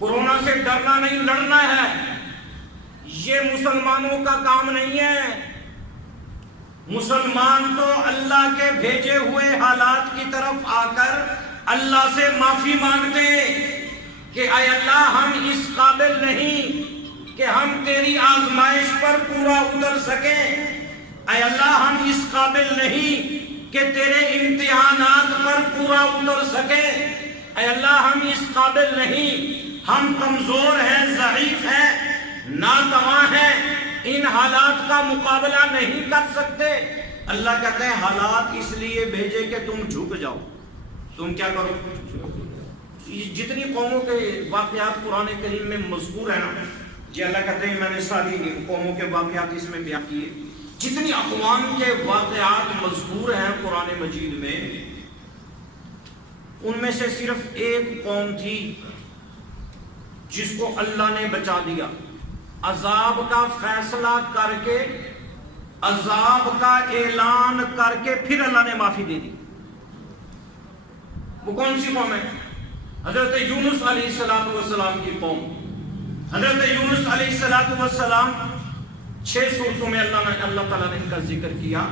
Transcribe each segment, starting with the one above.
Corona سے ڈرنا نہیں، لڑنا ہے۔ یہ مسلمانوں کا کام نہیں ہے۔ مسلمان تو اللہ کے بھیجے ہوئے حالات کی طرف آ کر اللہ سے معافی مانگتے کہ اے اللہ ہم اس قابل نہیں کہ ہم تیری آزمائش پر پورا اتر سکیں، اے اللہ ہم اس قابل نہیں کہ تیرے امتحانات پر پورا اتر سکیں، اے اللہ ہم اس قابل نہیں، ہم کمزور ہیں، ضعیف ہیں، ناتواں ہیں، ان حالات کا مقابلہ نہیں کر سکتے۔ اللہ کہتے ہیں حالات اس لیے بھیجے کہ تم جھک جاؤ، تم کیا کرو؟ جتنی قوموں کے واقعات قرآن کریم میں مذکور ہیں نا جی، اللہ کہتے ہیں میں نے ساری قوموں کے واقعات اس میں بیان کیے۔ جتنی اقوام کے واقعات مذکور ہیں قرآن مجید میں، ان میں سے صرف ایک قوم تھی جس کو اللہ نے بچا دیا، عذاب کا فیصلہ کر کے، عذاب کا اعلان کر کے پھر اللہ نے معافی دے دی۔ وہ کون سی قوم ہے؟ حضرت یونس علیہ السلام کی قوم۔ حضرت یونس علیہ السلام 6 سورتوں میں اللہ تعالیٰ نے ان کا ذکر کیا۔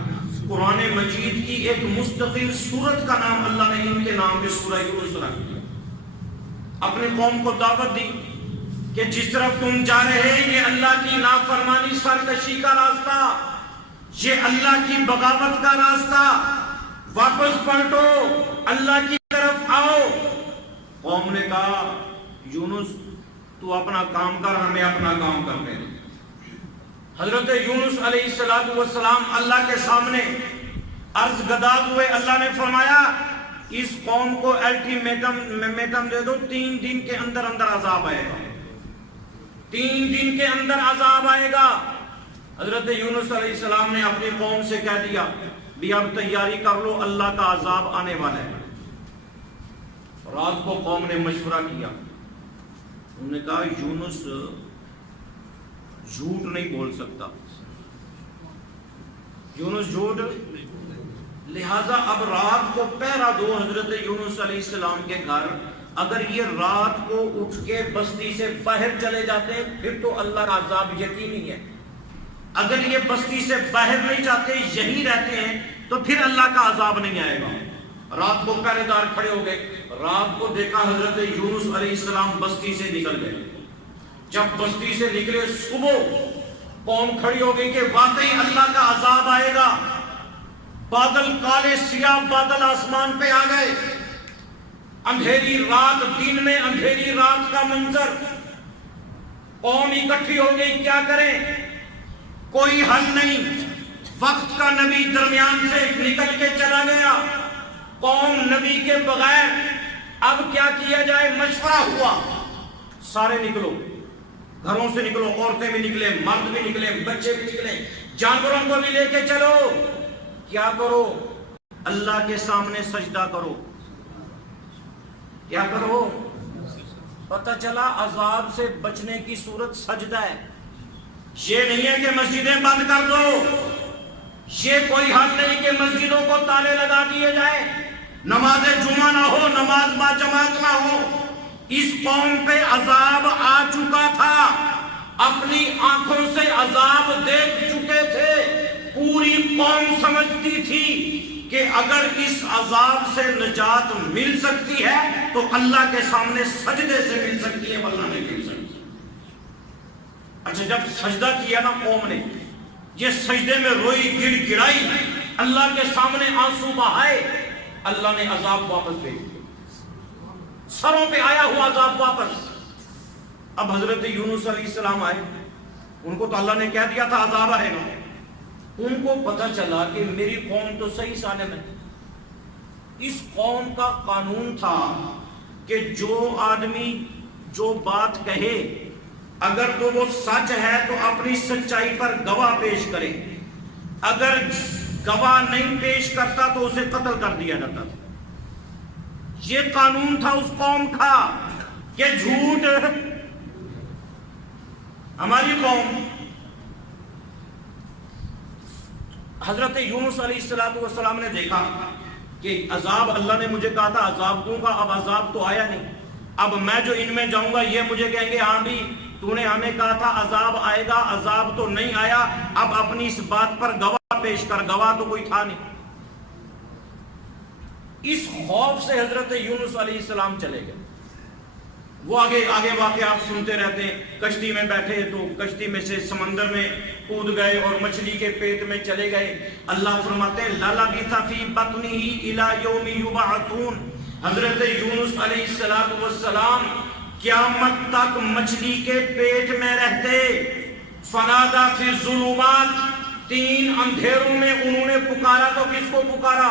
قرآن مجید کی ایک مستقل سورت کا نام اللہ نے ان کے نام پہ سورہ یونس رکھ دیا۔ اپنی قوم کو دعوت دی کہ جس طرف تم جا رہے ہیں یہ اللہ کی نافرمانی سرکشی کا راستہ، یہ اللہ کی بغاوت کا راستہ، واپس پلٹو، اللہ کی طرف آؤ۔ قوم نے کہا یونس تو اپنا کام کر، ہمیں اپنا کام کرنے دے۔ حضرت یونس علیہ السلام اللہ کے سامنے عرض گداز ہوئے۔ اللہ نے فرمایا اس قوم کو الٹیمیٹم دے دو، 3 دن کے اندر اندر عذاب آئے گا، 3 دن کے اندر عذاب آئے گا۔ حضرت یونس علیہ السلام نے اپنی قوم سے کہہ دیا بھی اب تیاری کر لو، اللہ کا عذاب آنے والا ہے۔ رات کو قوم نے مشورہ کیا، انہوں نے کہا یونس جھوٹ نہیں بول سکتا، یونس جھوٹ، لہذا اب رات کو پہرا دو حضرت یونس علیہ السلام کے گھر۔ اگر یہ رات کو اٹھ کے بستی سے باہر چلے جاتے ہیں پھر تو اللہ کا عذاب یقینی ہے، اگر یہ بستی سے باہر نہیں جاتے یہی رہتے ہیں تو پھر اللہ کا عذاب نہیں آئے گا۔ رات کو پہرے دار کھڑے ہو گئے، رات کو دیکھا حضرت یونس علیہ السلام بستی سے نکل گئے۔ جب بستی سے نکلے صبح قوم کھڑی ہو گئی کہ واقعی اللہ کا عذاب آئے گا۔ بادل کالے سیاہ بادل آسمان پہ آ گئے، اندھیری رات، دن میں اندھیری رات کا منظر۔ قوم اکٹھی ہو گئی، کیا کریں؟ کوئی حل نہیں۔ وقت کا نبی درمیان سے نکل کے چلا گیا، قوم نبی کے بغیر اب کیا کیا جائے؟ مشورہ ہوا، سارے نکلو، گھروں سے نکلو، عورتیں بھی نکلے، مرد بھی نکلے، بچے بھی نکلے، جانوروں کو بھی لے کے چلو۔ کیا کرو؟ اللہ کے سامنے سجدہ کرو۔ کیا کرو؟ پتہ چلا عذاب سے بچنے کی صورت سجدہ ہے۔ یہ نہیں ہے کہ مسجدیں بند کر دو، یہ کوئی حل نہیں کہ مسجدوں کو تالے لگا دیے جائے، نماز جمعہ نہ ہو، نماز با جماعت نہ ہو۔ اس قوم پہ عذاب آ چکا تھا، اپنی آنکھوں سے عذاب دیکھ چکے تھے۔ پوری قوم سمجھتی تھی کہ اگر اس عذاب سے نجات مل سکتی ہے تو اللہ کے سامنے سجدے سے مل سکتی ہے، ورنہ نہیں مل سکتی۔ اچھا جب سجدہ کیا نا قوم نے، یہ سجدے میں روئی، گڑ گڑائی، اللہ کے سامنے آنسو بہائے، اللہ نے عذاب واپس بھیج دیا، سروں پہ آیا ہوا عذاب واپس۔ اب حضرت یونس علیہ السلام آئے، ان کو تو اللہ نے کہہ دیا تھا عذاب آئے گا، ان کو پتہ چلا کہ میری قوم تو صحیح سالم ہے۔ اس قوم کا قانون تھا کہ جو آدمی جو بات کہے اگر تو وہ سچ ہے تو اپنی سچائی پر گواہ پیش کرے، اگر گواہ نہیں پیش کرتا تو اسے قتل کر دیا جاتا تھا۔ یہ قانون تھا اس قوم کا کہ جھوٹ۔ ہماری قوم حضرت یونس علیہ السلام نے دیکھا کہ عذاب، اللہ نے مجھے کہا تھا عذاب دوں گا، اب عذاب تو آیا نہیں، اب میں جو ان میں جاؤں گا یہ مجھے کہیں گے ہاں بھی تو نے ہمیں کہا تھا عذاب آئے گا، عذاب تو نہیں آیا، اب اپنی اس بات پر گواہ پیش کر، گواہ تو کوئی تھا نہیں۔ اس خوف سے حضرت یونس علیہ السلام چلے گئے۔ وہ آگے واقعات سنتے رہتے ہیں، کشتی میں بیٹھے تو کشتی میں سے سمندر میں کود گئے اور مچھلی کے پیٹ میں چلے گئے۔ اللہ فرماتے ہیں لَلَبِثَ فِي بَطْنِهِ إِلَى يَوْمِ يُبْعَثُونَ، حضرت یونس علیہ السلام قیامت تک مچھلی کے پیٹ میں رہتے۔ فنادا فی الظلمات، 3 اندھیروں میں انہوں نے پکارا تو کس کو پکارا؟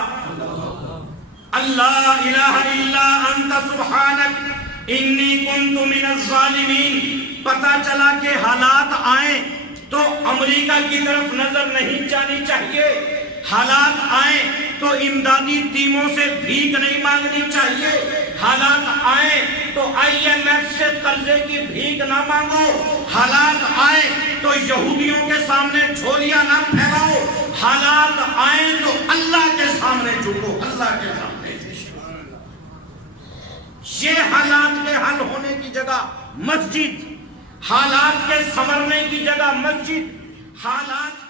اللہ الہ الا انت سبحانک انی کنت من الظالمین۔ پتہ چلا کہ حالات آئیں تو امریکہ کی طرف نظر نہیں جانی چاہیے، حالات آئیں تو امدادی ٹیموں سے بھیک نہیں مانگنی چاہیے، حالات آئیں تو IMF سے قرضے کی بھیک نہ مانگو، حالات آئیں تو یہودیوں کے سامنے جھولیاں نہ پھیلاؤ، حالات آئیں تو اللہ کے سامنے جھکو، اللہ کے سامنے۔ یہ حالات کے حل ہونے کی جگہ مسجد، حالات کے سنورنے کی جگہ مسجد، حالات